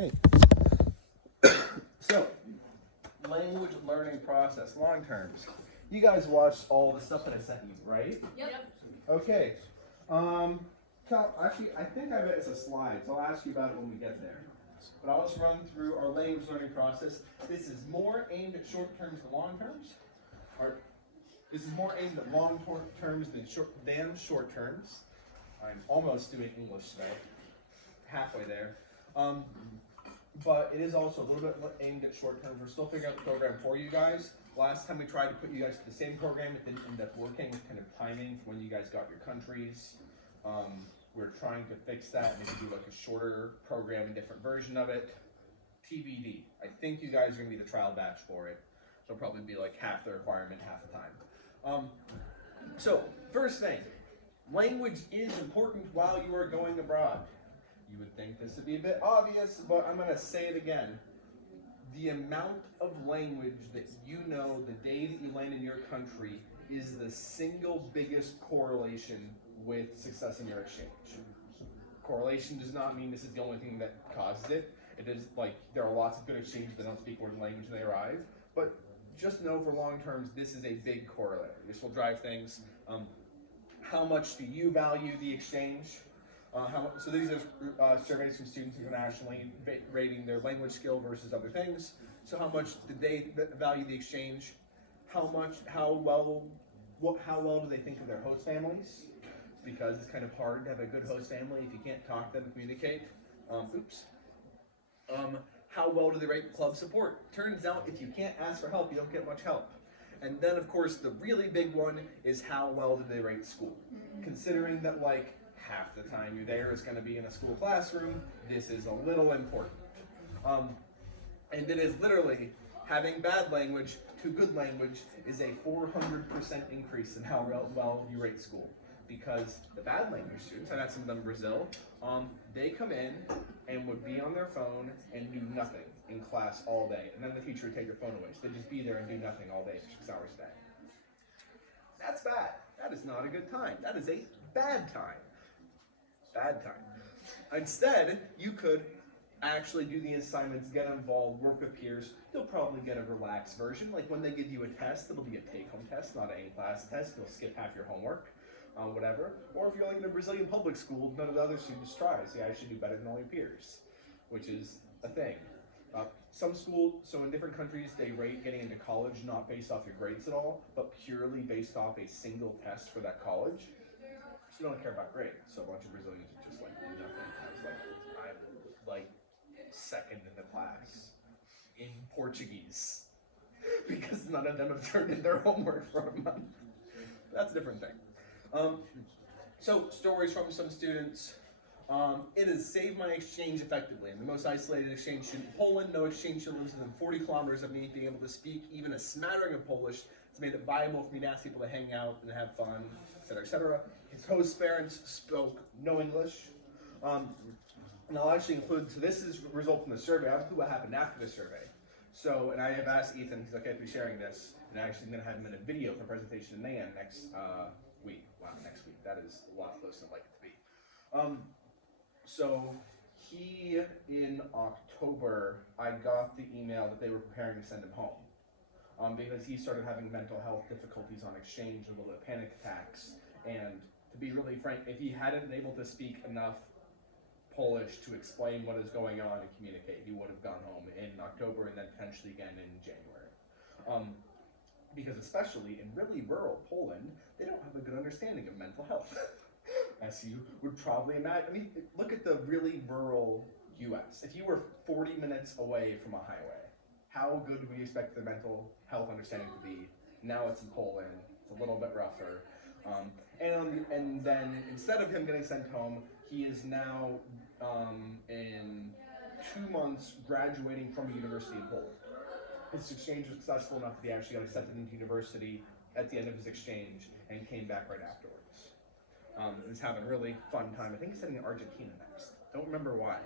Okay. So, language learning process, long terms. You guys watched all the stuff that I sent you, right? Yep. Okay. Actually, I think I have it as a slide, so I'll ask you about it when we get there. But I'll just run through our language learning process. This is more aimed at short terms than long terms. This is more aimed at long terms than short terms. I'm almost doing English today. Halfway there. But it is also a little bit aimed at short terms. We're still figuring out the program for you guys. Last time we tried to put you guys to the same program, it didn't end up working with kind of timing for when you guys got your countries. We're trying to fix that, maybe do like a shorter program, a different version of it. TBD. I think you guys are going to be the trial batch for it. It'll probably be like half the requirement, half the time. So, first thing, language is important while you are going abroad. You would think this would be a bit obvious, but I'm going to say it again. The amount of language that you know the day that you land in your country is the single biggest correlation with success in your exchange. Correlation does not mean this is the only thing that causes it. It is like there are lots of good exchanges that don't speak one language when they arrive, but just know for long terms this is a big correlator. This will drive things. How much do you value the exchange? So these are surveys from students internationally rating their language skill versus other things. So how much did they value the exchange? How well do they think of their host families? Because it's kind of hard to have a good host family if you can't talk to them and communicate. How well do they rate club support? Turns out if you can't ask for help, you don't get much help. And then of course the really big one is how well do they rate school? Considering that like half the time you're there is going to be in a school classroom, this is a little important. And it is literally having bad language to good language is a 400% increase in how well you rate school. Because the bad language students, I've had some of them in Brazil, they come in and would be on their phone and do nothing in class all day. And then the teacher would take their phone away. So they'd just be there and do nothing all day for 6 hours a day. That's bad. That is not a good time. That is a bad time. Bad time. Instead, you could actually do the assignments, get involved, work with peers. You'll probably get a relaxed version. Like when they give you a test, it'll be a take-home test, not an A-class test. You'll skip half your homework, whatever. Or if you're like in a Brazilian public school, none of the other students try. Say, I should do better than all your peers, which is a thing. So in different countries, they rate getting into college not based off your grades at all, but purely based off a single test for that college. So they don't care about grades. So a bunch of Brazilians are just like, do nothing. I'm like second in the class in Portuguese because none of them have turned in their homework for a month. That's a different thing. So stories from some students. It has saved my exchange effectively. I'm the most isolated exchange student in Poland. No exchange student lives within 40 kilometers of me. Being able to speak even a smattering of Polish has made it viable for me to ask people to hang out and have fun, etc., etc. His host parents spoke no English. And I'll actually include, so this is a result from the survey. I'll include what happened after the survey. So, and I have asked Ethan, he's okay with me sharing this, and I actually am going to have him in a video for a presentation in NAN next week. Wow, next week. That is a lot closer than I'd like it to be. So, in October, I got the email that they were preparing to send him home. Because he started having mental health difficulties on exchange, a little bit of panic attacks, and to be really frank, if he hadn't been able to speak enough Polish to explain what is going on and communicate, he would have gone home in October and then potentially again in January. Because especially in really rural Poland, they don't have a good understanding of mental health, as you would probably imagine. I mean, look at the really rural US. If you were 40 minutes away from a highway, how good would we expect the mental health understanding to be? Now it's in Poland, it's a little bit rougher. And then instead of him getting sent home, he is now in 2 months graduating from a university in Poland. His exchange was successful enough that he actually got accepted into university at the end of his exchange and came back right afterwards. He's having a really fun time. I think he's heading to Argentina next. Don't remember why.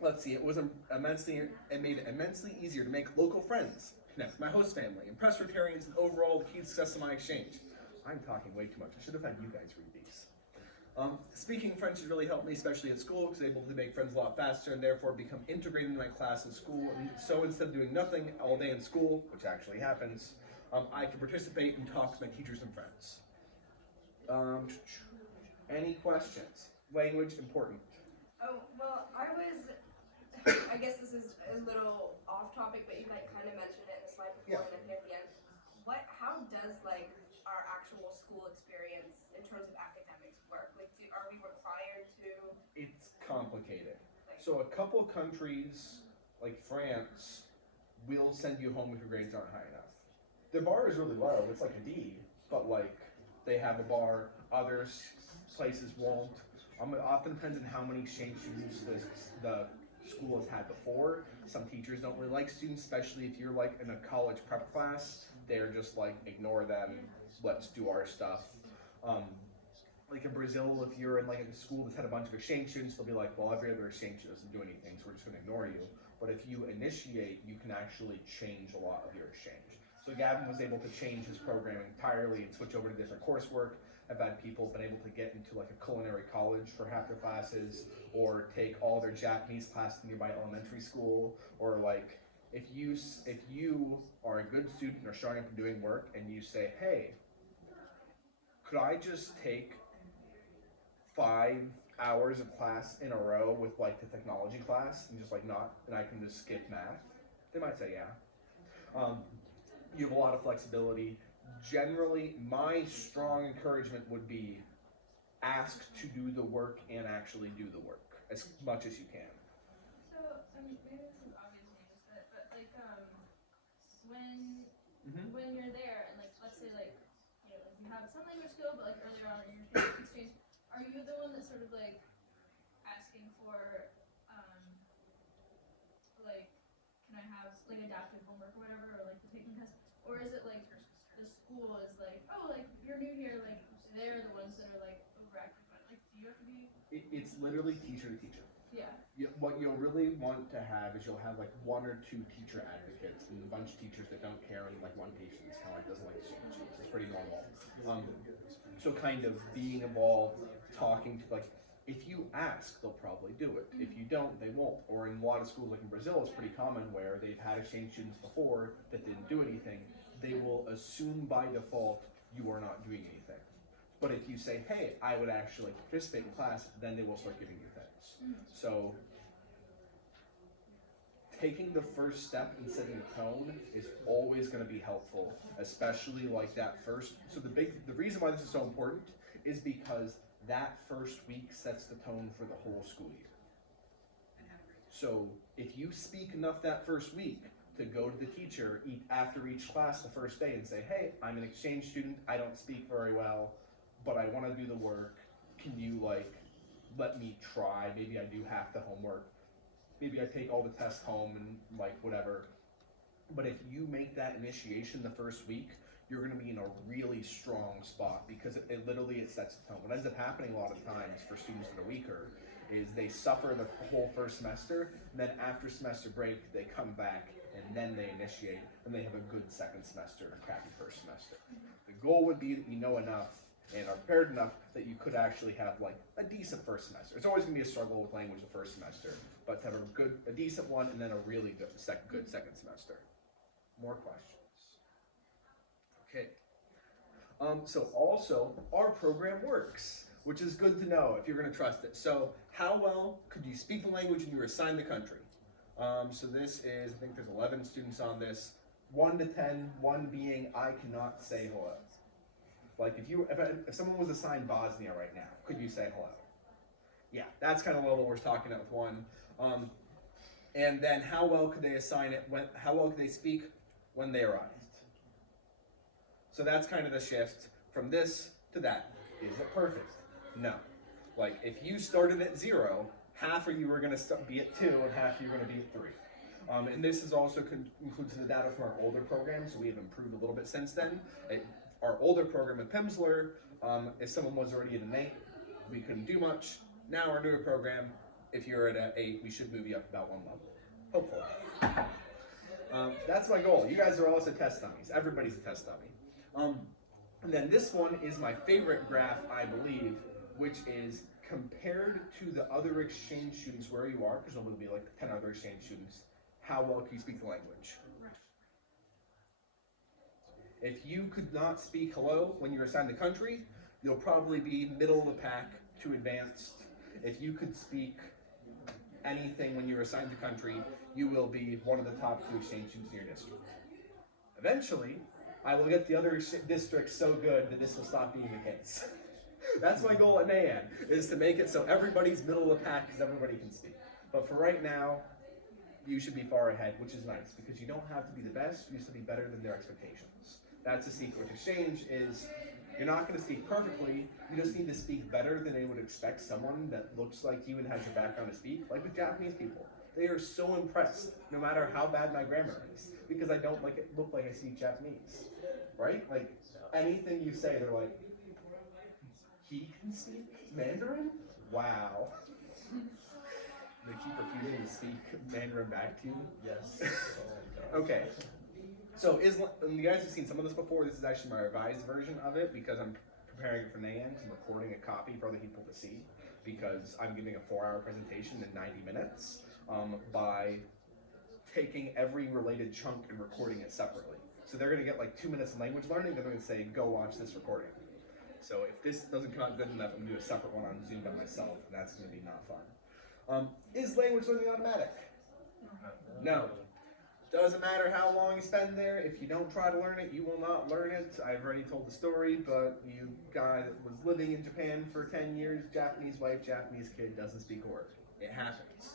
Let's see, it made it immensely easier to make local friends, connect with my host family, impress Rotarians, and overall the key success of my exchange. I'm talking way too much. I should have had you guys read these. Speaking French has really helped me, especially at school, because I'm able to make friends a lot faster and therefore become integrated in my class in school. And so instead of doing nothing all day in school, which actually happens, I can participate and talk to my teachers and friends. Any questions? Language important. Oh, well, I guess this is a little off topic, but you kind of mentioned it in the slide before and then here at the end. How does like our actual school experience in terms of academics work? Like, are we required to? It's complicated. So a couple countries, like France, will send you home if your grades aren't high enough. Their bar is really low, it's like a D, but like they have a bar, others places won't. It often depends on how many exchange students the school has had before. Some teachers don't really like students, especially if you're like in a college prep class. They're just like, ignore them, let's do our stuff. Like in Brazil, if you're in like a school that's had a bunch of exchange students, they'll be like, well, every other exchange student doesn't do anything, so we're just gonna ignore you. But if you initiate, you can actually change a lot of your exchange. So Gavin was able to change his program entirely and switch over to different coursework. I've had people been able to get into like a culinary college for half their classes, or take all their Japanese classes in nearby elementary school, or like if you are a good student and are showing up and doing work, and you say, hey, could I just take 5 hours of class in a row with like the technology class and just like not, and I can just skip math? They might say yeah. You have a lot of flexibility. Generally, my strong encouragement would be ask to do the work and actually do the work as much as you can. So, maybe this is obvious when you just said it, but like, when you're there and like, let's say like, you have some language skill, but like earlier on in your exchange, are you the one that's sort of like asking for, like, can I have like adaptive homework or whatever, or like the taking test, or is it like the school is like, oh, like you're new here, like they're the ones that are like overactive, but like, do you have to be? It's literally teacher to teacher. Yeah. What you'll really want to have is you'll have like 1 or 2 teacher advocates and a bunch of teachers that don't care, and like one patient that's kind of like doesn't like to change. It's pretty normal. So kind of being involved, talking to like, if you ask, they'll probably do it. If you don't, they won't. Or in a lot of schools like in Brazil, it's pretty common where they've had exchange students before that didn't do anything. They will assume by default you are not doing anything. But if you say, hey, I would actually participate in class, then they will start giving you things. So taking the first step and setting a tone is always going to be helpful, especially like that first. So the reason why this is so important is because that first week sets the tone for the whole school year. So if you speak enough that first week to go to the teacher after each class the first day and say, hey, I'm an exchange student, I don't speak very well, but I want to do the work, can you like let me try? Maybe I do half the homework, maybe I take all the tests home and like whatever. But if you make that initiation the first week, you're going to be in a really strong spot, because it literally sets the tone. What ends up happening a lot of times for students that are weaker is they suffer the whole first semester, and then after semester break they come back and then they initiate, and they have a good second semester and a crappy first semester. The goal would be that you know enough and are prepared enough that you could actually have like a decent first semester. It's always going to be a struggle with language the first semester, but to have a decent one and then a really good second semester. More questions? Okay. So also, our program works, which is good to know if you're going to trust it. So how well could you speak the language when you were assigned the country? So this is, I think there's 11 students on this. 1 to 10, 1 being I cannot say hello. Like if someone was assigned Bosnia right now, could you say hello? Yeah, that's kind of level we're talking at with 1. And then how well could they assign it? How well could they speak when they arrived? So that's kind of the shift from this to that. Is it perfect? No. Like if you started at 0, half of you are going to be at 2 and half of you are going to be at 3. And this is also includes the data from our older program, so we have improved a little bit since then. Our older program at Pimsleur, if someone was already at an 8, we couldn't do much. Now our newer program, if you're at an 8, we should move you up about 1 level, hopefully. That's my goal. You guys are also test dummies. Everybody's a test dummy. And then this one is my favorite graph, I believe. which is compared to the other exchange students where you are, because there will be like 10 other exchange students, how well can you speak the language? If you could not speak hello when you're assigned the country, you'll probably be middle of the pack to advanced. If you could speak anything when you're assigned the country, you will be one of the top 2 exchange students in your district. Eventually, I will get the other districts so good that this will stop being the case. That's my goal at NAN, is to make it so everybody's middle of the pack because everybody can speak. But for right now, you should be far ahead, which is nice, because you don't have to be the best, you just have to be better than their expectations. That's the secret with exchange, is you're not going to speak perfectly, you just need to speak better than they would expect someone that looks like you and has your background to speak, like with Japanese people. They are so impressed, no matter how bad my grammar is, because I don't look like I speak Japanese, right? Like, anything you say, they're like, he can speak Mandarin? Wow. They keep refusing to speak Mandarin back to you? Yes. Okay. So, you guys have seen some of this before. This is actually my revised version of it because I'm preparing it for NAN. I'm recording a copy for other people to see because I'm giving a 4-hour presentation in 90 minutes by taking every related chunk and recording it separately. So they're going to get like 2 minutes of language learning, then they're going to say, go watch this recording. So if this doesn't come out good enough, I'm going to do a separate one on Zoom by myself, and that's going to be not fun. Is language learning automatic? No. Doesn't matter how long you spend there. If you don't try to learn it, you will not learn it. I've already told the story, but you guy that was living in Japan for 10 years, Japanese wife, Japanese kid, doesn't speak a word. It happens.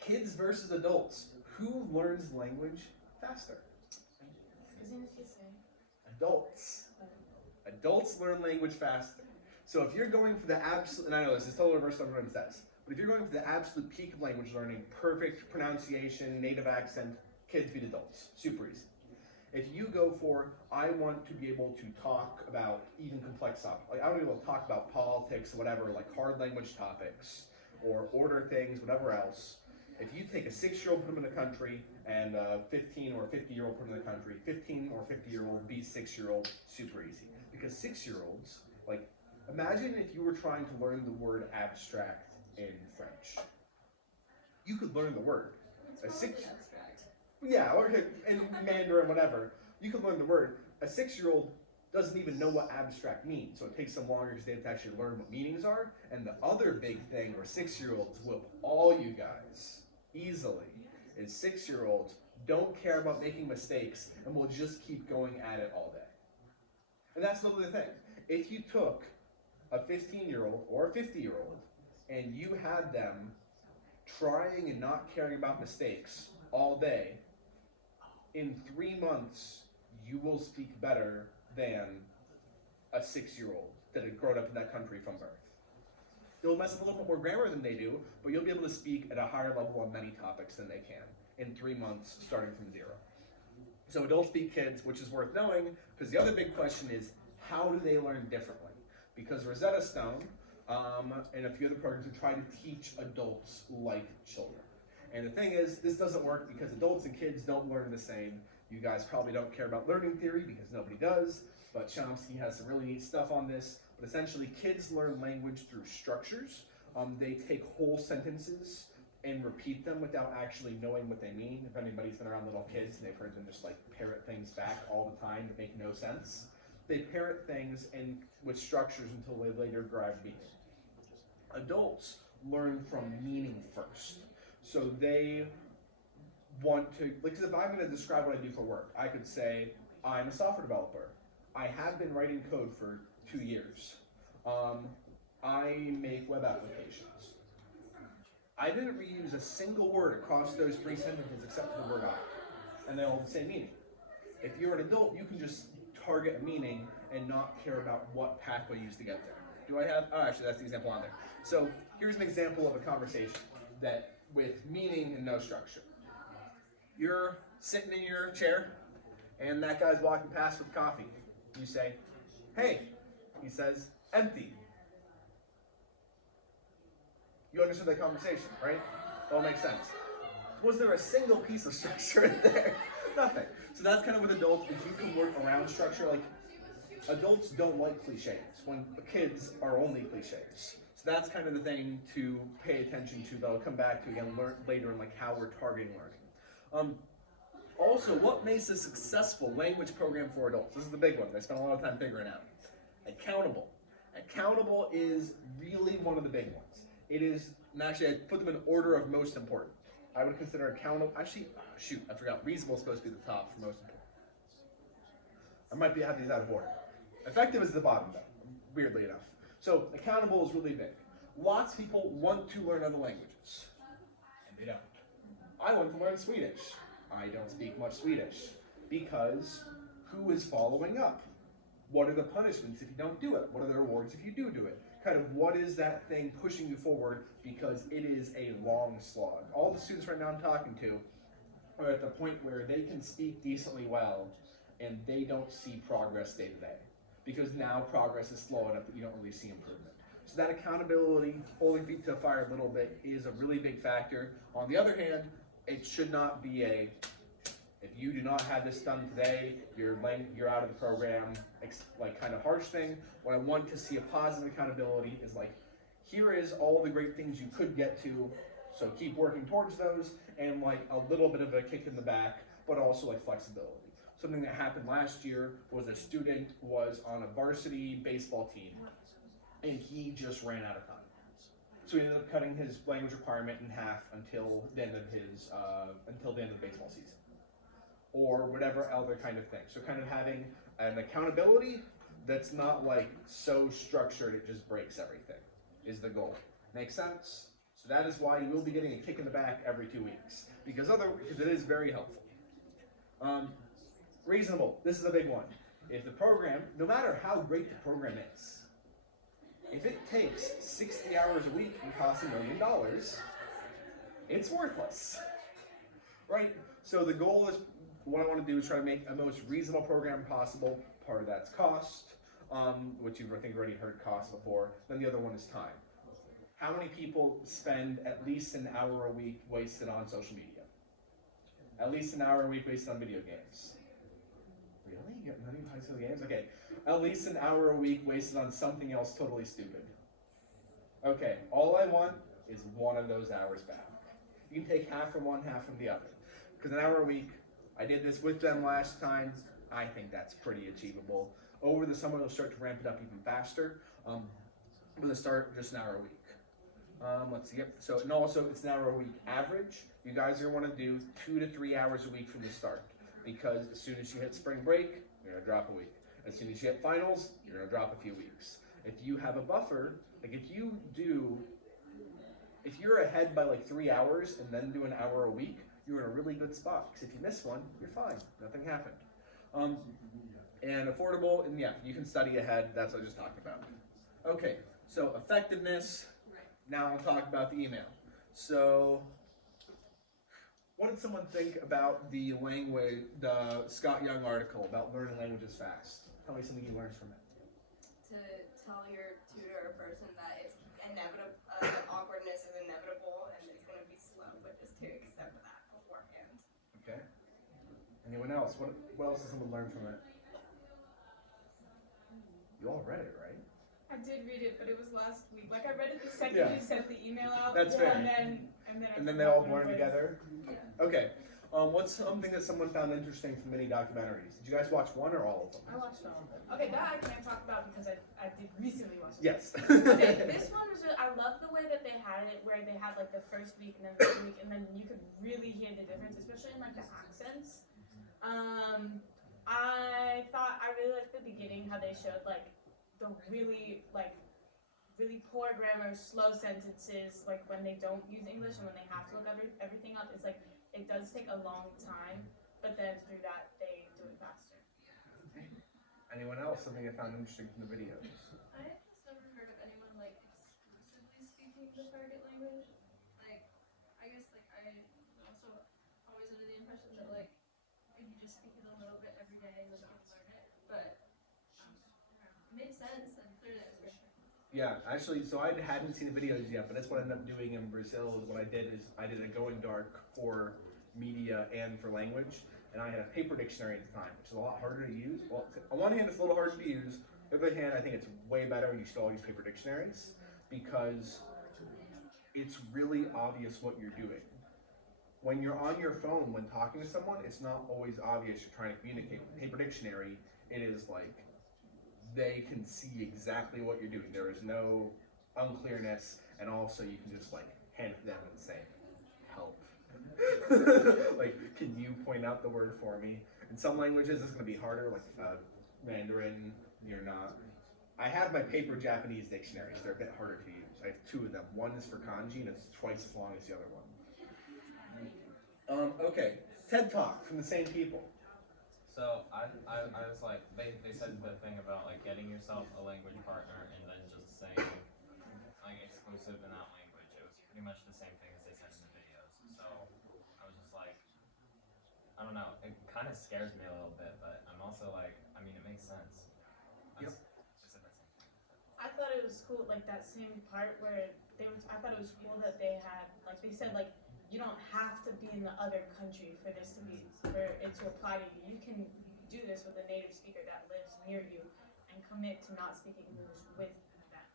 Kids versus adults. Who learns language faster? Adults. Adults learn language faster. So if you're going for the absolute, and I know this is totally reverse of what everyone says, but if you're going for the absolute peak of language learning, perfect pronunciation, native accent, kids beat adults. Super easy. If you go for, I want to be able to talk about even complex topics, like I want to be able to talk about politics, whatever, like hard language topics, or order things, whatever else, if you take a 6-year-old, put them in a country, and a 15 or 50-year-old put them in a country, 15 or 50-year-old beat 6-year-old, super easy. Because 6-year-olds, like, imagine if you were trying to learn the word abstract in French. You could learn the word. Yeah, or in Mandarin, whatever. You could learn the word. A 6-year-old doesn't even know what abstract means, so it takes them longer because they have to actually learn what meanings are. And the other big thing where 6-year-olds whoop all you guys easily is 6-year-olds don't care about making mistakes and will just keep going at it all day. And that's literally the thing. If you took a 15-year-old or a 50-year-old and you had them trying and not caring about mistakes all day, in 3 months, you will speak better than a 6-year-old that had grown up in that country from birth. You'll mess up a little bit more grammar than they do, but you'll be able to speak at a higher level on many topics than they can in 3 months, starting from 0. So adults beat kids, which is worth knowing, because the other big question is, how do they learn differently? Because Rosetta Stone and a few other programs have tried to teach adults like children. And the thing is, this doesn't work because adults and kids don't learn the same. You guys probably don't care about learning theory because nobody does, but Chomsky has some really neat stuff on this. But essentially, kids learn language through structures. They take whole sentences and repeat them without actually knowing what they mean. If anybody's been around little kids and they've heard them just like parrot things back all the time that make no sense, they parrot things and with structures until they later grab meaning. Adults learn from meaning first. So they want to, like, if I'm going to describe what I do for work, I could say, I'm a software developer. I have been writing code for 2 years. I make web applications. I didn't reuse a single word across those 3 sentences except for the word I, and they all have the same meaning. If you're an adult, you can just target a meaning and not care about what pathway you use to get there. Do I have, oh, actually that's the example on there. So here's an example of a conversation that with meaning and no structure. You're sitting in your chair and that guy's walking past with coffee. You say, hey, he says, empty. You understood that conversation, right? It all makes sense. Was there a single piece of structure in there? Nothing. So that's kind of with adults, is you can work around structure. Like, adults don't like cliches when kids are only cliches. So that's kind of the thing to pay attention to that I'll come back to again later in like how we're targeting learning. Also, what makes a successful language program for adults? This is the big one that I spent a lot of time figuring out. Accountable. Accountable is really one of the big ones. It is, and actually I put them in order of most important. I would consider accountable, actually, shoot, I forgot. Reasonable is supposed to be the top for most important. I might have these out of order. Effective is the bottom though, weirdly enough. So accountable is really big. Lots of people want to learn other languages, and they don't. I want to learn Swedish. I don't speak much Swedish, because who is following up? What are the punishments if you don't do it? What are the rewards if you do it? Kind of what is that thing pushing you forward, because it is a long slog. All the students right now I'm talking to are at the point where they can speak decently well and they don't see progress day to day, because now progress is slow enough that you don't really see improvement. So that accountability, holding feet to the fire a little bit, is a really big factor. On the other hand, it should not be a, if you do not have this done today, you're out of the program, like kind of harsh thing. What I want to see a positive accountability is like, here is all the great things you could get to, so keep working towards those, and like a little bit of a kick in the back, but also like flexibility. Something that happened last year was a student was on a varsity baseball team, and he just ran out of time. So he ended up cutting his language requirement in half until the end of his the baseball season, or whatever other kind of thing. So kind of having an accountability that's not like so structured it just breaks everything is the goal. Make sense? So that is why you will be getting a kick in the back every 2 weeks, because it is very helpful. Reasonable. This is a big one. If the program, no matter how great the program is, if it takes 60 hours a week and costs $1 million, it's worthless, right? So the goal is, what I want to do is try to make a most reasonable program possible. Part of that's cost, which you've I think already heard cost before. Then the other one is time. How many people spend at least an hour a week wasted on social media? At least an hour a week wasted on video games. Really? You have none of you high school games? Okay. At least an hour a week wasted on something else totally stupid. Okay, all I want is one of those hours back. You can take half from one, half from the other. Because an hour a week, I did this with them last time. I think that's pretty achievable. Over the summer, they'll start to ramp it up even faster. I'm going to start just an hour a week. Let's see. Yep. So, and also, it's an hour a week average. You guys are going to want to do 2 to 3 hours a week from the start. Because as soon as you hit spring break, you're going to drop a week. As soon as you hit finals, you're going to drop a few weeks. If you have a buffer, like if you're ahead by like 3 hours and then do an hour a week, you're in a really good spot. Because if you miss one, you're fine. Nothing happened. And affordable, and yeah, you can study ahead. That's what I just talked about. Okay, so effectiveness. Now I'll talk about the email. So, what did someone think about the Scott Young article about learning languages fast? Tell me something you learned from it. To tell your tutor or person that it's inevitable, awkwardness is inevitable and it's going to be slow, but just to accept that beforehand. Okay. Anyone else? What else did someone learn from it? You all read it, right? I did read it, but it was last week. Like I read it the second you sent the email out. That's fair. And then they all blend together. Yeah. Okay. What's something that someone found interesting from many documentaries? Did you guys watch one or all of them? I watched all of them. Okay, that I can't talk about because I did recently watch it. Yes. Okay, this one was really, I love the way that they had it, where they had like the first week and then the second week, and then you could really hear the difference, especially in like the accents. I really liked the beginning, how they showed like the really poor grammar, slow sentences, like when they don't use English and when they have to look everything up. It's like it does take a long time, but then through that they do it faster. Anyone else? Something I found interesting from the videos? I have just never heard of anyone like exclusively speaking the target language. Like, I guess like I also always under the impression that like if you just speak it a little bit every day, then you can learn it. But it makes sense and clearly that's for sure. Yeah, actually, so I hadn't seen the videos yet, but that's what I ended up doing in Brazil. Is what I did a going dark for media and for language. and I had a paper dictionary at the time, which is a lot harder to use. Well, on one hand, it's a little harder to use. On the other hand, I think it's way better. You should all use paper dictionaries because it's really obvious what you're doing. When you're on your phone, when talking to someone, it's not always obvious you're trying to communicate. With paper dictionary, it is like they can see exactly what you're doing. There is no unclearness, and also you can just like hand it to them and say, help. Like, can you point out the word for me? In some languages, it's going to be harder, like Mandarin, you're not. I have my paper Japanese dictionaries. They're a bit harder to use. I have two of them. One is for kanji, and it's twice as long as the other one. Okay, TED Talk from the same people. So I was like, they said the thing about like getting yourself a language partner and then just saying like exclusive in that language. It was pretty much the same thing as they said in the videos. So I was just like, I don't know. It kind of scares me a little bit, but I'm also like, I mean, it makes sense. They said that same thing. I thought it was cool, like that same part where I thought it was cool that they had, like they said, like you don't have to be in the other country for it to apply to you. You can do this with a native speaker that lives near you and commit to not speaking English with them.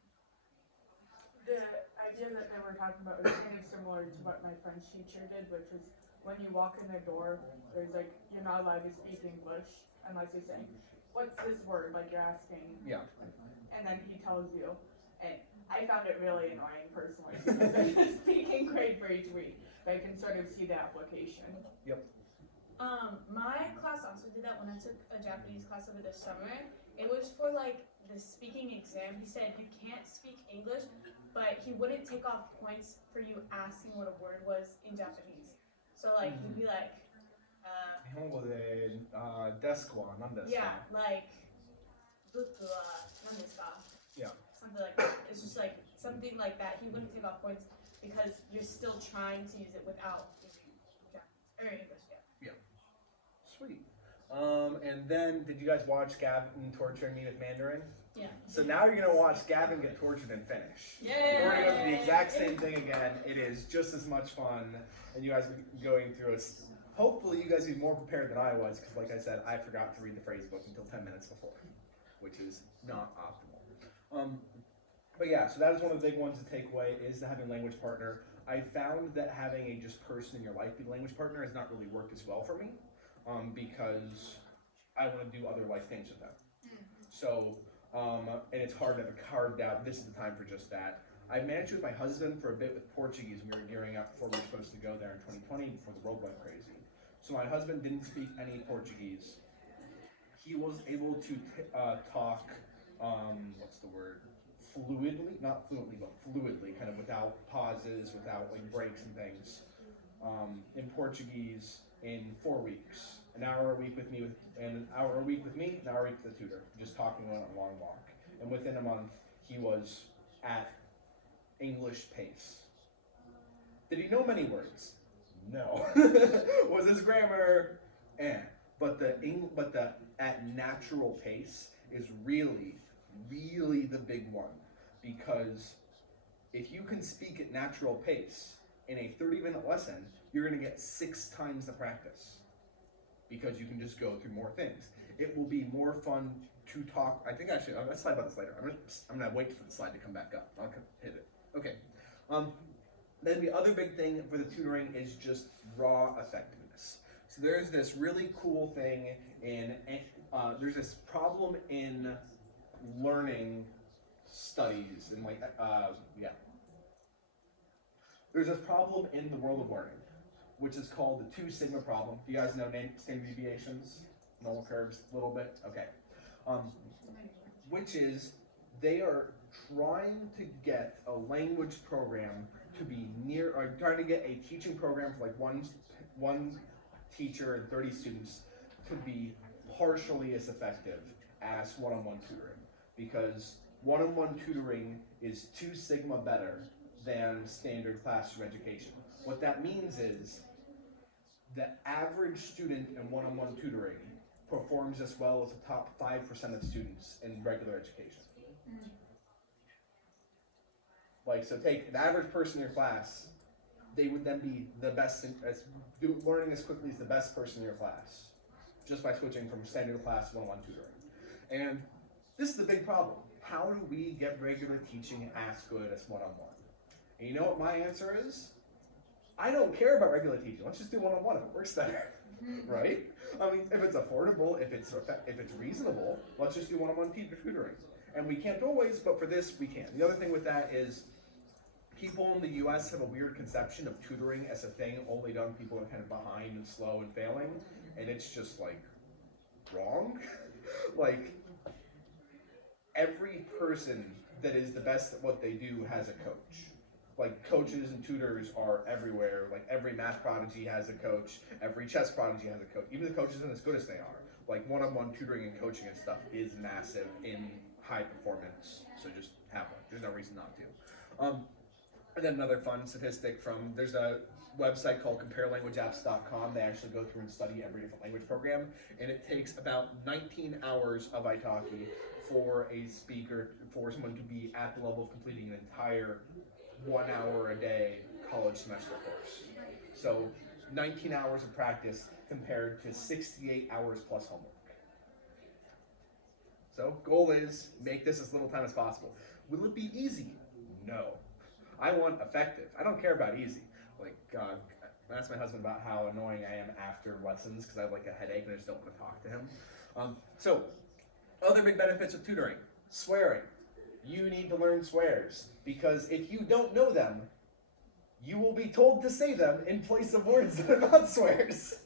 The idea that they were talking about was kind of similar to what my French teacher did, which was when you walk in the door, there's like, you're not allowed to speak English unless you're saying, what's this word? Like you're asking. Yeah. And then he tells you. And I found it really annoying personally because I just speak in grade for each week. But I can sort of see the application. Yep. My class also did that when I took a Japanese class over the summer. It was for like the speaking exam. He said you can't speak English, but he wouldn't take off points for you asking what a word was in Japanese. So like he'd be like, desu wa nan desu ka? yeah, like, buku wa nan desu ka? Yeah. Something like that. It's just like something like that. He wouldn't take off points because you're still trying to use it without using Japanese or English. Yeah. Sweet. And then, did you guys watch Gavin torturing me with Mandarin? Yeah. So now you're gonna watch Gavin get tortured and finish. Yay! We're gonna do the exact same thing again. It is just as much fun, and you guys are going through it. Hopefully, you guys will be more prepared than I was, because like I said, I forgot to read the phrase book until 10 minutes before, which is not optimal. But yeah, so that is one of the big ones to take away is having a language partner. I found that having a just person in your life be the language partner has not really worked as well for me, because I want to do other life things with them. So, and it's hard to have it carved out. This is the time for just that. I managed with my husband for a bit with Portuguese. We were gearing up before we were supposed to go there in 2020 before the world went crazy. So my husband didn't speak any Portuguese. He was able to talk, what's the word? Fluidly, not fluently, but fluidly, kind of without pauses, without like breaks and things, in Portuguese in 4 weeks. An hour a week with me, an hour a week with me, an hour a week with the tutor, just talking on a long walk. And within a month, he was at English pace. Did he know many words? No. Was his grammar? But the at natural pace is really the big one, because if you can speak at natural pace in a 30-minute lesson, you're going to get 6 times the practice, because you can just go through more things. It will be more fun to talk. I think actually, I'm going to slide about this later. I'm going to wait for the slide to come back up. I'll hit it. Okay. Then the other big thing for the tutoring is just raw effectiveness. So there's this really cool thing in, there's this problem in learning studies and like, there's this problem in the world of learning, which is called the 2 sigma problem. Do you guys know standard deviations, normal curves, a little bit? Okay. Which is, they are trying to get a language program to be near, or trying to get a teaching program for like one teacher and 30 students to be partially as effective as one-on-one tutoring, because one-on-one tutoring is 2 sigma better than standard classroom education. What that means is the average student in one-on-one tutoring performs as well as the top 5% of students in regular education. Like, so take the average person in your class they would then be the best, learning as quickly as the best person in your class, just by switching from standard class to one-on-one tutoring. And this is the big problem. How do we get regular teaching as good as one-on-one? And you know what my answer is? I don't care about regular teaching. Let's just do one-on-one if it works better, right? I mean, if it's affordable, if it's reasonable, let's just do one-on-one tutoring. And we can't always, but for this, we can. The other thing with that is people in the US have a weird conception of tutoring as a thing only done people are kind of behind and slow and failing, and it's just like wrong. Like every person that is the best at what they do has a coach. Like coaches and tutors are everywhere. Like every math prodigy has a coach, every chess prodigy has a coach. Even the coaches aren't as good as they are. Like one-on-one tutoring and coaching and stuff is massive in high performance. So just have one. There's no reason not to. And then another fun statistic from, there's a website called comparelanguageapps.com. They actually go through and study every different language program, and it takes about 19 hours of italki for for someone to be at the level of completing an entire 1 hour a day college semester course. So 19 hours of practice compared to 68 hours plus homework. So goal is make this as little time as possible. Will it be easy? No. I want effective. I don't care about easy. Like, God, I asked my husband about how annoying I am after lessons because I have like a headache and I just don't want to talk to him. So, other big benefits of tutoring. Swearing. You need to learn swears because if you don't know them, you will be told to say them in place of words that are not swears.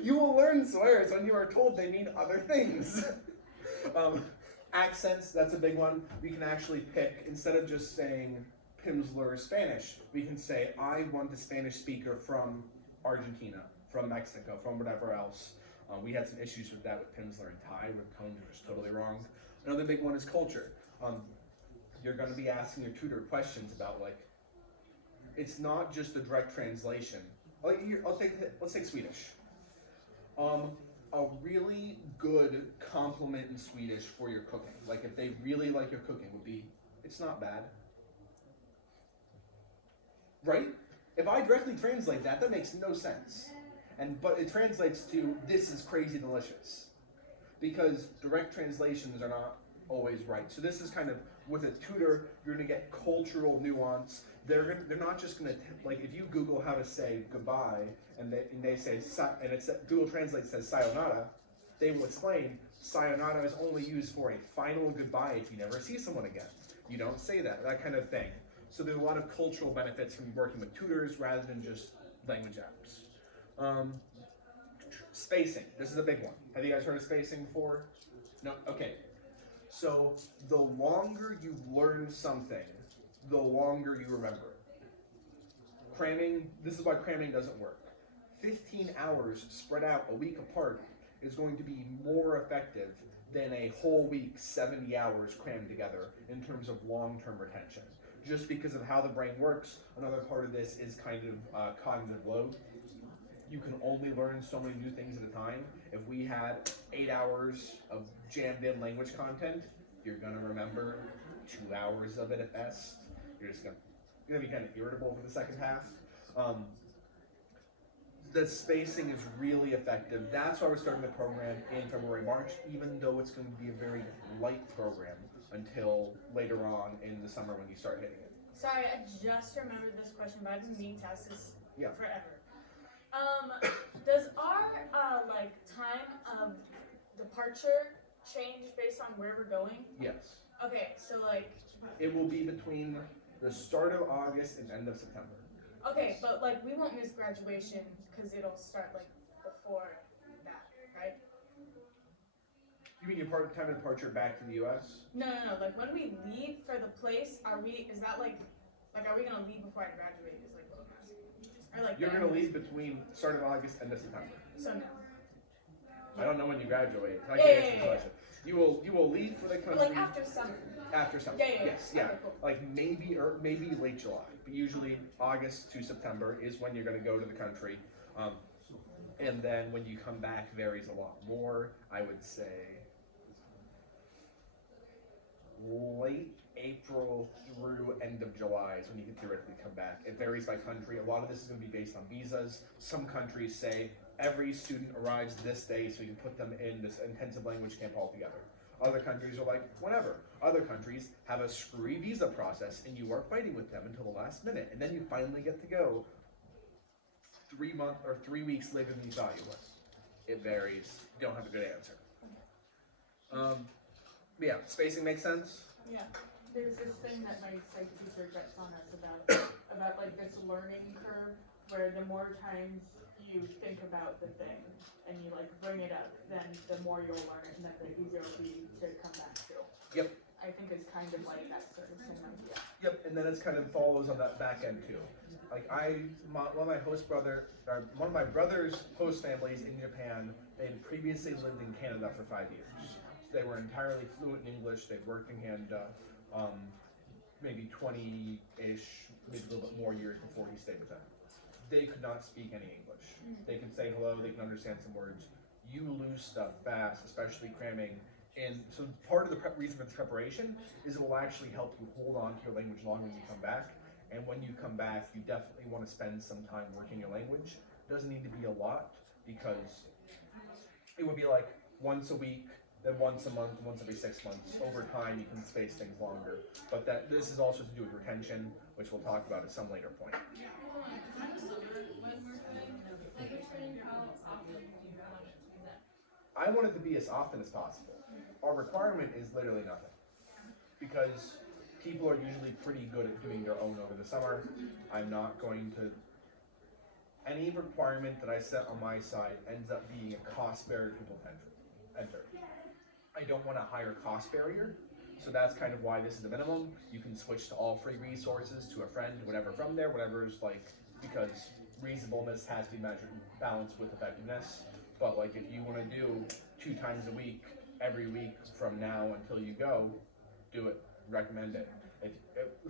You will learn swears when you are told they mean other things. Accents, that's a big one. We can actually pick, instead of just saying Pimsleur Spanish, we can say, I want a Spanish speaker from Argentina, from Mexico, from whatever else. We had some issues with that with Pimsleur and Thai, where tones were just totally wrong. Another big one is culture. You're going to be asking your tutor questions about, like, it's not just a direct translation. Let's take Swedish. A really good compliment in Swedish for your cooking, like if they really like your cooking, would be, it's not bad. Right? If I directly translate that, that makes no sense. But it translates to, this is crazy delicious. Because direct translations are not always right. So this is kind of, with a tutor, you're gonna get cultural nuance. They're not just gonna, like if you Google how to say goodbye, and they say, Google Translate says sayonara, they will explain, sayonara is only used for a final goodbye if you never see someone again. You don't say that kind of thing. So there's a lot of cultural benefits from working with tutors rather than just language apps. Spacing, this is a big one. Have you guys heard of spacing before? No? Okay. So the longer you learn something, the longer you remember it. Cramming, this is why cramming doesn't work. 15 hours spread out a week apart is going to be more effective than a whole week, 70 hours crammed together in terms of long-term retention. Just because of how the brain works, another part of this is kind of cognitive load. You can only learn so many new things at a time. If we had 8 hours of jammed in language content, you're gonna remember 2 hours of it at best. You're gonna be kind of irritable for the second half. The spacing is really effective. That's why we're starting the program in February, March, even though it's going to be a very light program until later on in the summer when you start hitting it. Sorry, I just remembered this question, but I've been meaning to ask this forever. Does our time of departure change based on where we're going? Yes. Okay, so like it will be between the start of August and end of September. Okay, but like we won't miss graduation because it'll start like before that, right? You mean your part-time departure back to the U.S.? No. Like when we leave for the place, are we gonna leave before I graduate? Is like what I'm asking. Or like you're gonna leave between start of August and end of September. So no. I don't know when you graduate. I can't answer the question. You will leave for the country. But like after summer. After summer. Yes. Okay, cool. Like maybe late July, but usually August to September is when you're going to go to the country, and then when you come back varies a lot more. I would say late April through end of July is when you can theoretically come back. It varies by country. A lot of this is going to be based on visas. Some countries say every student arrives this day so you can put them in this intensive language camp altogether. Other countries are like, whatever. Other countries have a screwy visa process and you are fighting with them until the last minute. And then you finally get to go 3 months or 3 weeks later than you thought you would. It varies. You don't have a good answer. But yeah, spacing makes sense. Yeah. There's this thing that my psych teacher gets on us about like this learning curve where the more times you think about the thing and you like bring it up, then the more you'll learn it and then the easier it'll be to come back to. Yep. I think it's kind of like that sort of same idea. Yep, and then it's kind of follows on that back end too. Like one of my brother's host families in Japan, they had previously lived in Canada for 5 years. They were entirely fluent in English. They'd worked in Canada, maybe 20-ish, maybe a little bit more years before he stayed with them. They could not speak any English. They can say hello, they can understand some words. You lose stuff fast, especially cramming. And so part of the reason for this preparation is it will actually help you hold on to your language longer when you come back. And when you come back, you definitely want to spend some time working your language. It doesn't need to be a lot, because it would be like once a week, then once a month, once every 6 months. Over time, you can space things longer. But this is also to do with retention, which we'll talk about at some later point. I want it to be as often as possible. Our requirement is literally nothing, because people are usually pretty good at doing their own over the summer. I'm not going to. Any requirement that I set on my side ends up being a cost barrier for people to enter. I don't want a higher cost barrier, so that's kind of why this is the minimum. You can switch to all free resources, to a friend, whatever from there, whatever's like, because reasonableness has to be measured, balanced with effectiveness. But like if you want to do 2 times a week, every week from now until you go, do it, recommend it.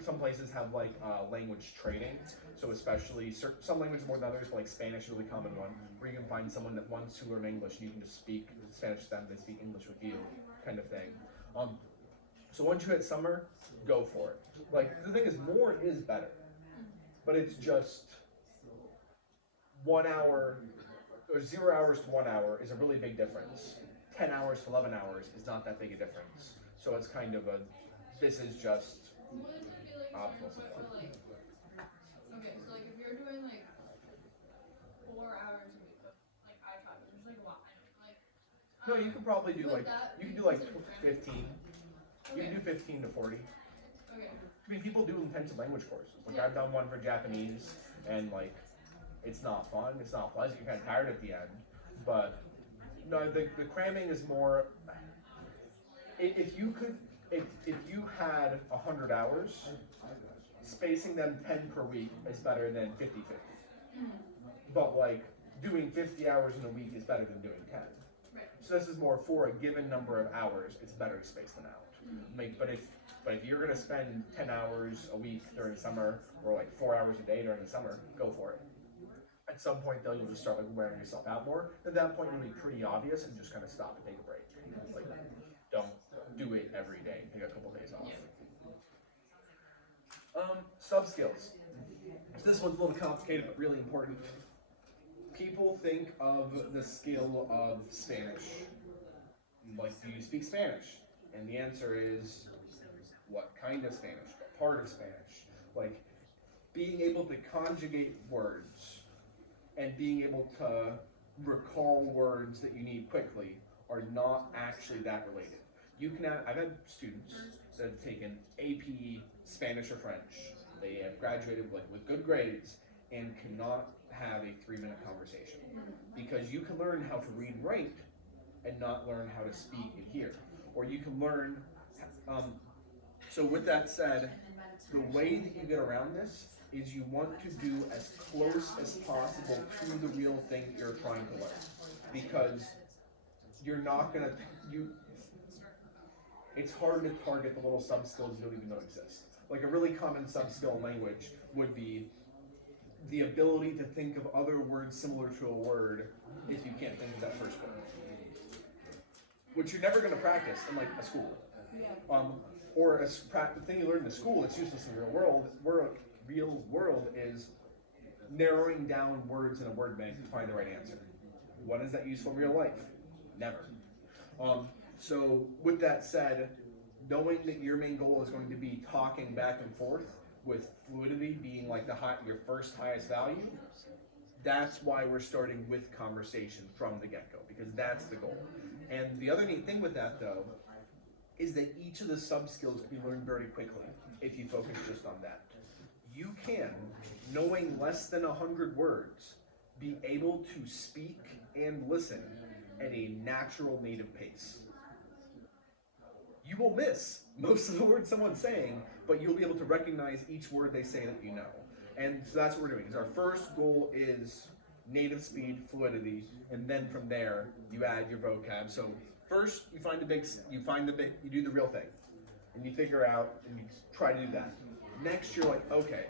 Some places have like language training, so especially some languages more than others, but like Spanish is a really common one, where you can find someone that wants to learn English and you can just speak Spanish to them, they speak English with you, kind of thing. So once you hit summer, go for it. Like the thing is, more is better, but it's just 1 hour or 0 hours to 1 hour is a really big difference. 10 hours to 11 hours is not that big a difference. So it's kind of this is just optimal support. Okay, so like if you're doing like 4 hours a week of like iPad, which is like a lot, I know. Like No, you could probably do like, you can do like 15. You can do 15 to 40. Okay. I mean, people do intensive language courses. Like I've done one for Japanese, and like, it's not fun, it's not pleasant, you're kind of tired at the end. But no, the cramming is more, if you had 100 hours, spacing them 10 per week is better than 50-50. But like, doing 50 hours in a week is better than doing 10. So this is more for a given number of hours, it's better to space them out. But if you're gonna spend 10 hours a week during summer, or like 4 hours a day during the summer, go for it. At some point though, you'll just start like wearing yourself out more. At that point, it'll be pretty obvious and just kind of stop and take a break. Like, don't do it every day. Take a couple days off. Sub skills. So this one's a little complicated, but really important. People think of the skill of Spanish. Like, do you speak Spanish? And the answer is, what kind of Spanish? What part of Spanish? Like, being able to conjugate words and being able to recall words that you need quickly are not actually that related. You can have, I've had students that have taken AP Spanish or French. They have graduated with good grades and cannot have a 3-minute conversation, because you can learn how to read and write and not learn how to speak and hear. Or you can learn, so with that said, the way that you get around this is you want to do as close as possible to the real thing you're trying to learn, because you're not gonna, it's hard to target the little sub-skills you don't even know exist. Like a really common sub-skill in language would be the ability to think of other words similar to a word if you can't think of that first word, which you're never gonna practice in like a school. or the thing you learn in school that's useless in the real world is narrowing down words in a word bank to find the right answer. When is that useful in real life? Never. So with that said, knowing that your main goal is going to be talking back and forth with fluidity being like your first highest value, that's why we're starting with conversation from the get-go, because that's the goal. And the other neat thing with that, though, is that each of the sub-skills can be learned very quickly if you focus just on that. You can, knowing less than 100 words, be able to speak and listen at a natural native pace. You will miss most of the words someone's saying, but you'll be able to recognize each word they say that you know. And so that's what we're doing. Is our first goal is native speed, fluidity, and then from there you add your vocab. So first you do the real thing, and you figure out and you try to do that. Next you're like, okay,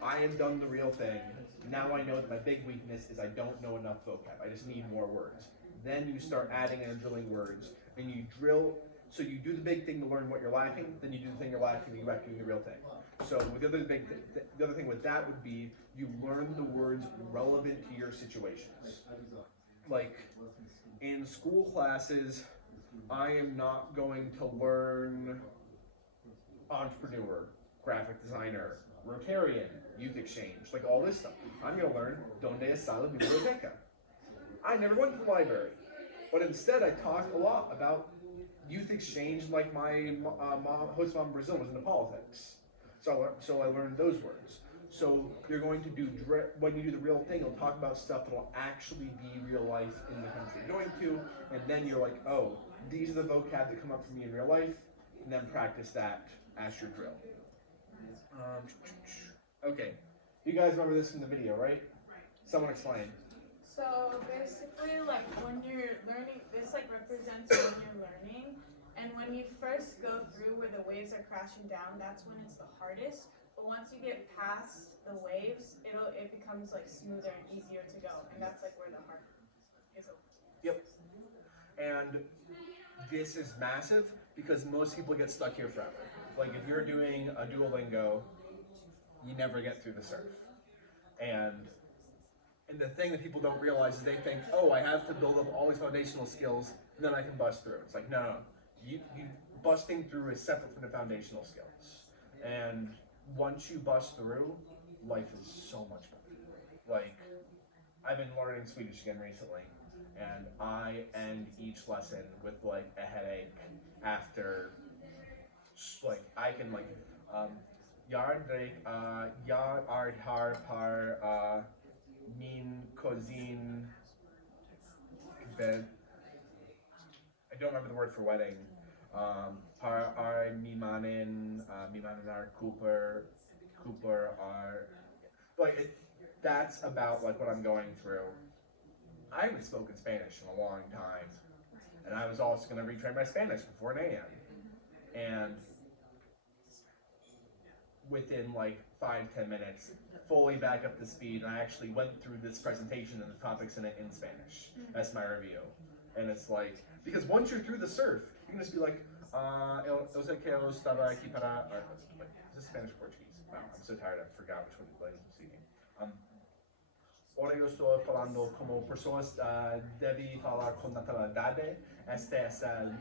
I have done the real thing. Now I know that my big weakness is I don't know enough vocab. I just need more words. Then you start adding and drilling words, and you drill. So you do the big thing to learn what you're lacking, then you do the thing you're lacking, and you reckon the real thing. So with the other thing with that would be you learn the words relevant to your situations. Like in school classes, I am not going to learn entrepreneur, graphic designer, Rotarian, youth exchange, like all this stuff. I'm going to learn donde está la biblioteca. I never went to the library, but instead I talk a lot about youth exchange, like my host mom in Brazil was into politics. So I learned those words. So you're going to do, when you do the real thing, you'll talk about stuff that will actually be real life in the country you're going to, and then you're like, oh, these are the vocab that come up for me in real life, and then practice that as your drill. Okay, you guys remember this from the video, right? Someone explain. So basically, like when you're learning, this like represents when you're learning, and when you first go through where the waves are crashing down, that's when it's the hardest. But once you get past the waves, it becomes like smoother and easier to go, and that's like where the hard is over. Yep. And this is massive because most people get stuck here forever. Like if you're doing a Duolingo, you never get through the surf. And the thing that people don't realize is they think, oh, I have to build up all these foundational skills and then I can bust through. It's like, no. You busting through is separate from the foundational skills. And once you bust through, life is so much better. Like, I've been learning Swedish again recently, and I end each lesson with like a headache after, like, I can like, jag är här par min cousin bed. I don't remember the word for wedding. Mi mannen are Cooper are, like that's about like what I'm going through. I haven't spoken Spanish in a long time, and I was also going to retrain my Spanish before 9 a.m. And within like 5-10 minutes, fully back up to speed, and I actually went through this presentation and the topics in it in Spanish. That's my review. And it's like, because once you're through the surf, you can just be like, eu sei que eu estava aqui para, is this Spanish Portuguese? Wow, I'm so tired, I forgot which one language I'm speaking. Ora eu estou falando como pessoas devem falar com naturalidade. Esta é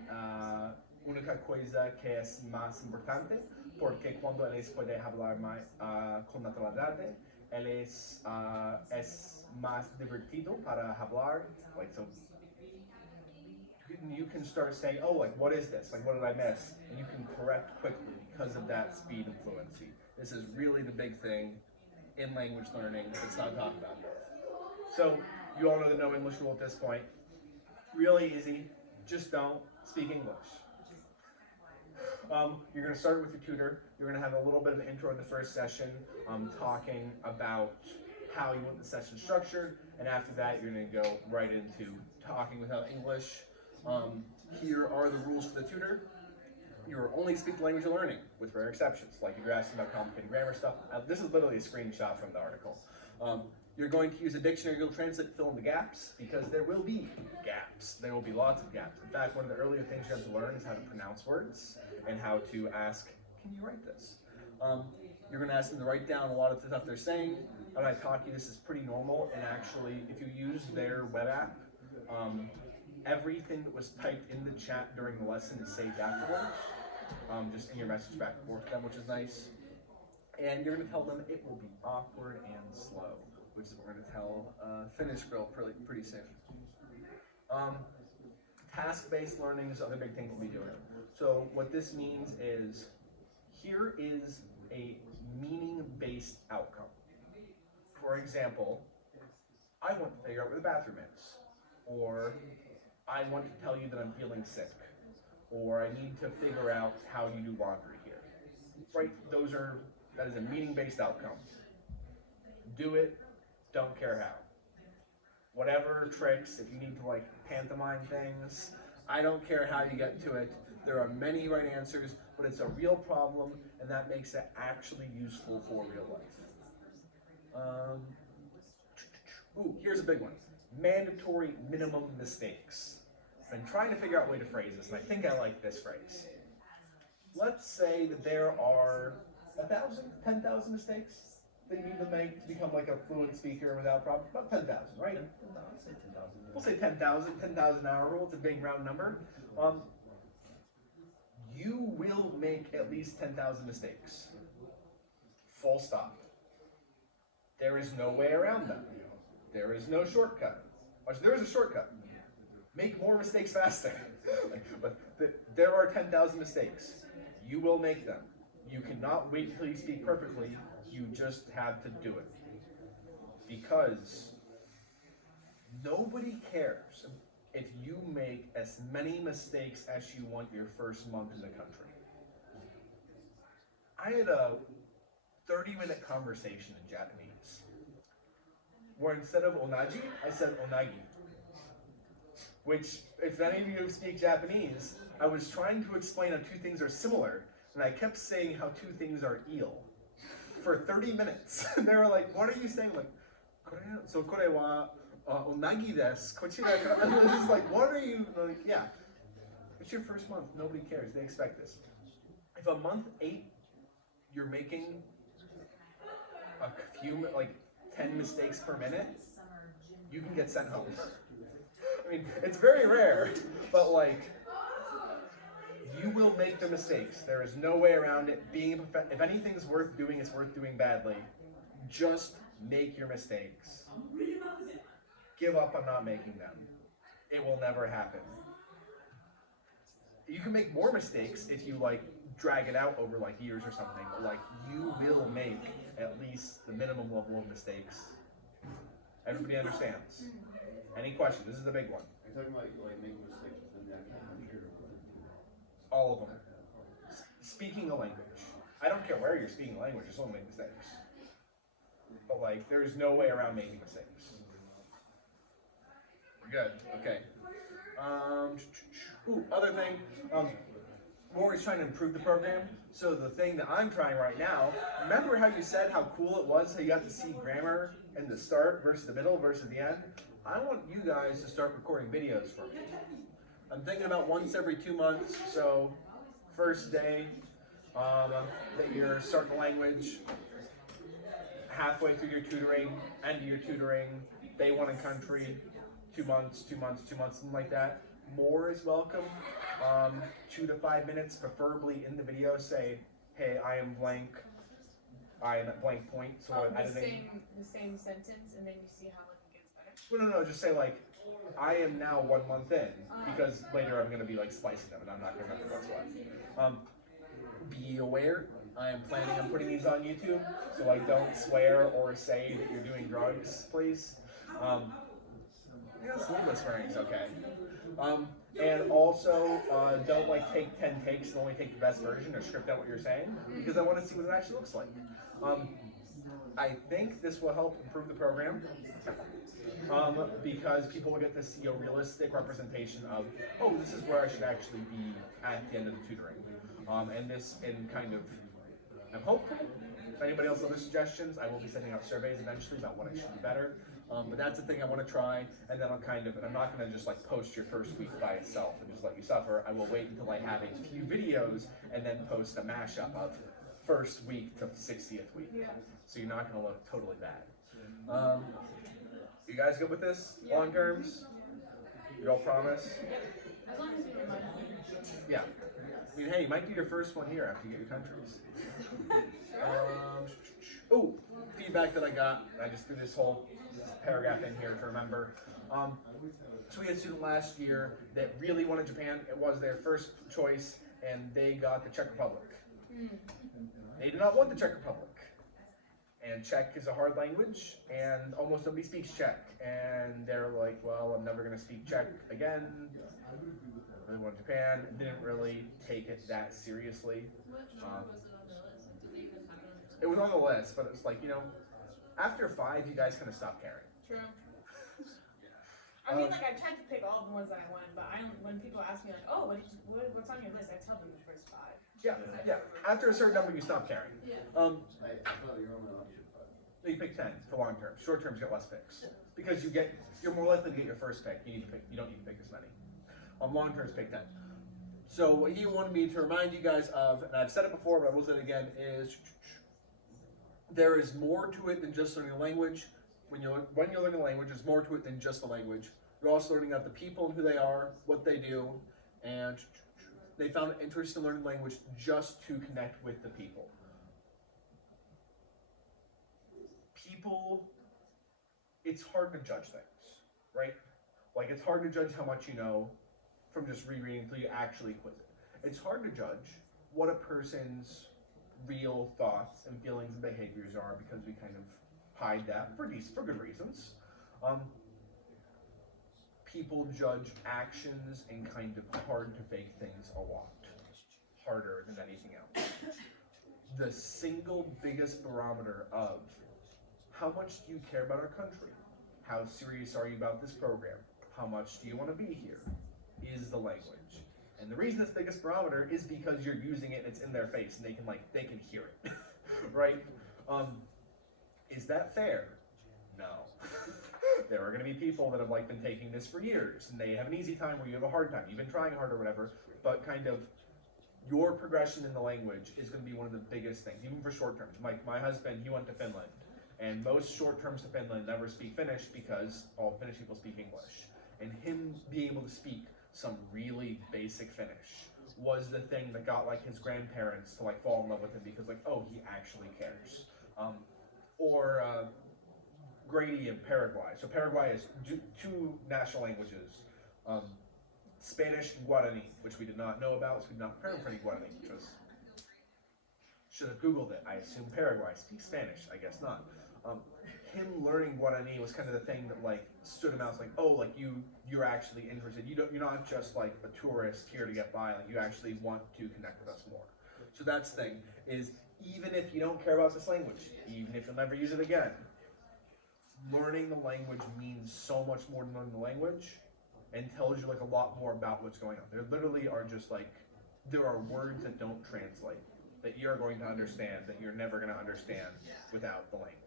a única coisa que é mais importante, porque quando eles podem falar mais com naturalidade, eles é mais divertido para falar. Like, so you can start saying, oh, like, what is this? Like, what did I miss? And you can correct quickly because of that speed and fluency. This is really the big thing in language learning that's not talked about. So, you all know the no English rule at this point. Really easy, just don't speak English. You're going to start with your tutor. You're going to have a little bit of an intro in the first session, talking about how you want the session structured, and after that you're going to go right into talking without English. Here are the rules for the tutor. You're only speak the language you're learning, with rare exceptions. Like if you're asking about complicated grammar stuff, this is literally a screenshot from the article. You're going to use a dictionary, Google Translate to fill in the gaps, because there will be gaps. There will be lots of gaps. In fact, one of the earlier things you have to learn is how to pronounce words and how to ask, can you write this? You're going to ask them to write down a lot of the stuff they're saying. When I talk to you, this is pretty normal, and actually, if you use their web app, everything that was typed in the chat during the lesson is saved afterwards, just in your message back and forth to them, which is nice. And you're going to tell them it will be awkward and slow, which is what we're going to tell Finnish girl pretty soon. Task-based learning is the other big thing we'll be doing. So what this means is, here is a meaning-based outcome. For example, I want to figure out where the bathroom is, or I want to tell you that I'm feeling sick, or I need to figure out how you do laundry here. Right? That is a meaning-based outcome. Do it, don't care how. Whatever tricks, if you need to like pantomime things, I don't care how you get to it. There are many right answers, but it's a real problem, and that makes it actually useful for real life. Ooh, here's a big one. Mandatory minimum mistakes. I've been trying to figure out a way to phrase this, and I think I like this phrase. Let's say that there are 1,000, 10,000 mistakes that you need to make to become like a fluent speaker without problem. About 10,000, right? We'll say 10,000, 10,000 hour rule. It's a big round number. You will make at least 10,000 mistakes. Full stop. There is no way around them. There is no shortcut. Actually, there is a shortcut. Make more mistakes faster. But there are 10,000 mistakes. You will make them. You cannot wait until you speak perfectly. You just have to do it. Because nobody cares if you make as many mistakes as you want your first month in the country. I had a 30-minute conversation in Japanese, where instead of onaji, I said onagi. Which, if any of you speak Japanese, I was trying to explain how two things are similar, and I kept saying how two things are eel for 30 minutes. And they were like, what are you saying? I'm like, so kore wa onagi desu. Kochira. And I was just like, what are you? Like, yeah. It's your first month. Nobody cares. They expect this. If a month 8, you're making a few, like 10 mistakes per minute, you can get sent home. I mean, it's very rare, but like, you will make the mistakes. There is no way around it. If anything's worth doing, it's worth doing badly. Just make your mistakes. Give up on not making them. It will never happen. You can make more mistakes if you like drag it out over like years or something, but like you will make at least the minimum level of mistakes. Everybody understands? Any questions? This is the big one. Are you talking about like making mistakes within the actual country or within? All of them. Speaking a language. I don't care where you're speaking a language, just don't make mistakes. But like, there's no way around making mistakes. Good. Okay. Other thing. We're always trying to improve the program. So the thing that I'm trying right now, remember how you said how cool it was, how you got to see grammar in the start versus the middle versus the end? I want you guys to start recording videos for me. I'm thinking about once every 2 months. So first day that you're starting the language, halfway through your tutoring, end of your tutoring, day 1 in country, 2 months, 2 months, 2 months, something like that. More is welcome. 2 to 5 minutes, preferably in the video, say, hey, I am blank. I am at blank point. So the same sentence, and then you see how it gets better. No, just say like, I am now 1 month in, because later I'm going to be like splicing them, and I'm not going to remember what's what. Be aware, I am planning on putting these on YouTube, so like don't swear or say that you're doing drugs, please. I guess a little bit swearing is okay. And also, don't like take 10 takes and only take the best version or script out what you're saying, because I want to see what it actually looks like. I think this will help improve the program, because people will get to see a realistic representation of, oh, this is where I should actually be at the end of the tutoring. And this, in kind of, I'm hopeful, If anybody else has other suggestions, I will be sending out surveys eventually about what I should do better. But that's the thing I want to try, and then I'm not going to just like post your first week by itself and just let you suffer. I will wait until I have a few videos and then post a mashup of first week to 60th week. So you're not going to look totally bad. You guys good with this? Long terms? You all promise? As long as you remind me. Yeah. I mean, hey, you might do your first one here after you get your countries. Oh, feedback that I got. I just threw this whole paragraph in here to remember. So we had a student last year that really wanted Japan. It was their first choice, and they got the Czech Republic. They did not want the Czech Republic. And Czech is a hard language, and almost nobody speaks Czech. And they're like, well, I'm never going to speak Czech again. I really want Japan. And didn't really take it that seriously. What number was it on the list? Did they even have it on the list? It was on the list, but it was like, after 5, you guys kind of stop caring. True. I mean, like I tried to pick all the ones that I wanted, but when people ask me like, oh, what's on your list? I tell them the first 5. Yeah. After a certain number, you stop caring. Yeah. I thought you were only allowed to get 5. You pick 10 for long term. Short terms get less picks because you're more likely to get your first pick. You don't need to pick as many. Long terms, pick 10. So what he wanted me to remind you guys of, and I've said it before, but I will say it again, is there is more to it than just learning a language. When you're learning a language, there's more to it than just the language. You're also learning about the people and who they are, what they do, and they found it interesting in learning language just to connect with the people. People, it's hard to judge things, right? Like it's hard to judge how much you know from just rereading until you actually quiz it. It's hard to judge what a person's real thoughts and feelings and behaviors are because we kind of hide that for good reasons. People judge actions and kind of hard to fake things a lot harder than anything else. The single biggest barometer of how much do you care about our country? How serious are you about this program? How much do you want to be here? Is the language. And the reason it's the biggest barometer is because you're using it, it's in their face, and they can hear it, right? Is that fair? No. There are going to be people that have been taking this for years, and they have an easy time where you have a hard time. You've been trying hard or whatever, but kind of your progression in the language is going to be one of the biggest things, even for short terms. My husband, he went to Finland, and most short terms to Finland never speak Finnish because all Finnish people speak English. And him being able to speak some really basic Finnish was the thing that got his grandparents to fall in love with him because oh, he actually cares. Grady in Paraguay. So Paraguay has 2 national languages, Spanish and Guarani, which we did not know about, so we did not prepare him for any Guarani, which was, should have Googled it. I assume Paraguay speaks Spanish, I guess not. Him learning Guarani was kind of the thing that stood him out. It's oh, you're actually interested. You're not just a tourist here to get by. You actually want to connect with us more. So that's the thing is, even if you don't care about this language, even if you'll never use it again, learning the language means so much more than learning the language, and tells you a lot more about what's going on. There literally are just there are words that don't translate that you're going to understand that you're never going to understand without the language.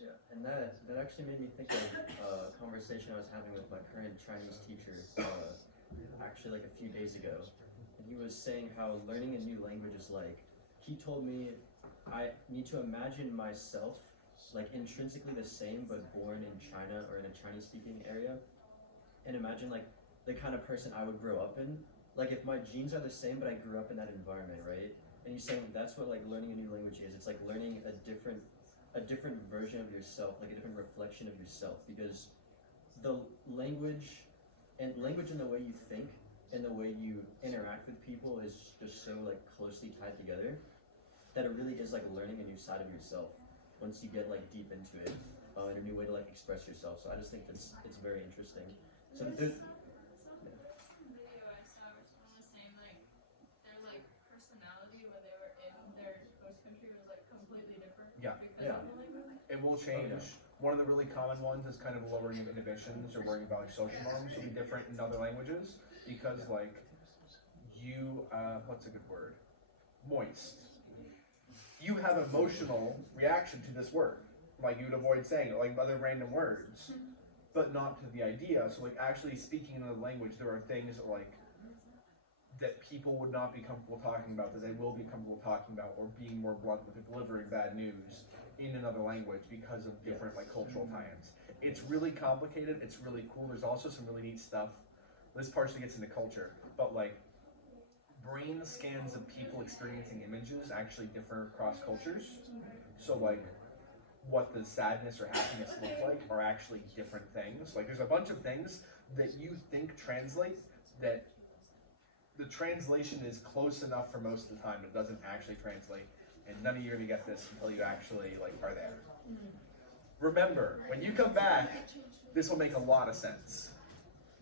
Yeah, and that actually made me think of a conversation I was having with my current Chinese teacher actually a few days ago. And he was saying how learning a new language is he told me I need to imagine myself intrinsically the same but born in China or in a Chinese speaking area, and imagine the kind of person I would grow up in. If my genes are the same but I grew up in that environment, right? And he's saying that's what learning a new language is. It's learning a different version of yourself, a different reflection of yourself, because the language and the way you think and the way you interact with people is just so closely tied together that it really is learning a new side of yourself once you get deep into it, and a new way to express yourself. So I just think it's very interesting. So there's Video I saw where someone was saying their personality when they were in their host country was completely different because of the language. It will change. One of the really common ones is kind of lowering of inhibitions or worrying about social norms will be different in other languages because what's a good word? Moist. you have emotional reaction to this word. Like you would avoid saying it, like other random words, but not to the idea. So like actually speaking another language, there are things like that people would not be comfortable talking about that they will be comfortable talking about, or being more blunt with delivering bad news in another language because of different like cultural tie-ins. It's really complicated. It's really cool. There's also some really neat stuff. This partially gets into culture, but like brain scans of people experiencing images actually differ across cultures. So like what the sadness or happiness look like are actually different things. Like there's a bunch of things that you think translate that the translation is close enough for most of the time. It doesn't actually translate, and none of you are gonna get this until you actually like are there. Remember, when you come back, this will make a lot of sense.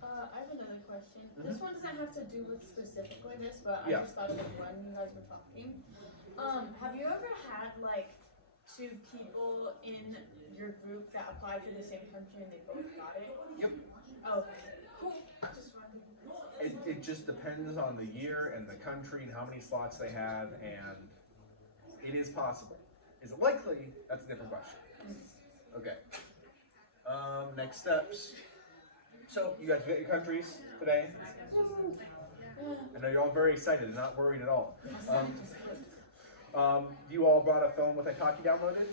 I have another question. This one doesn't have to do with specifically this, but Yeah. I just thought of it when you guys were talking. Have you ever had like two people in your group that applied to the same country and they both got it? Yep. Oh, cool. Just wondering. It just depends on the year and the country and how many slots they have, and it is possible. Is it likely? That's a different question. Okay. Next steps. So you guys get your countries today. I know you're all very excited and not worried at all. You all brought a phone with Italki downloaded?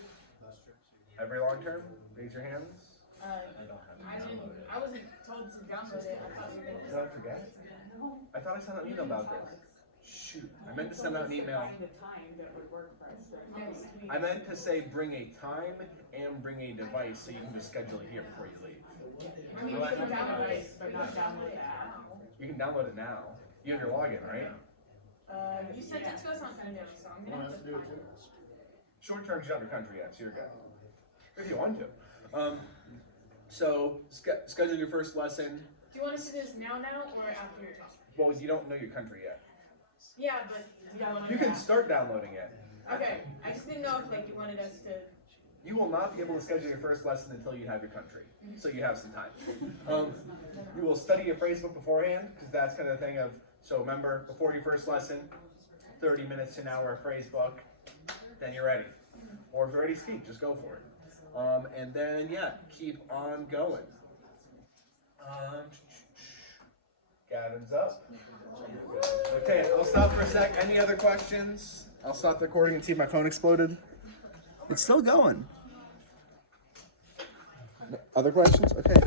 Every long term? Raise your hands. I wasn't told to download it. I thought you were Don't forget. I thought I sent out an email about this. Shoot, I meant to send out an email. Find a time that would work for us next week. I meant to say bring a time and bring a device so you can just schedule it here before you leave. I mean, you can download it, but not download the app. You can download it now. You have your login, right? You sent it to us on email, so I'm gonna have to find it. Short term, you don't have your country yet, so you're good. If you want to. So schedule your first lesson. Do you want us to do this now or after your talk? Well, you don't know your country yet. Yeah, but you don't want You can start downloading it. Okay, I just didn't know if like you wanted us to. You will not be able to schedule your first lesson until you have your country, so you have some time. You will study your phrase book beforehand, because that's kind of the thing of, so remember, before your first lesson, 30 minutes to an hour of phrase book, then you're ready. Or if you're ready to speak, just go for it. And then, yeah, keep on going. Gavin's up. Okay, I'll stop for a sec. Any other questions? I'll stop the recording and see if my phone exploded. It's still going. Other questions? Okay.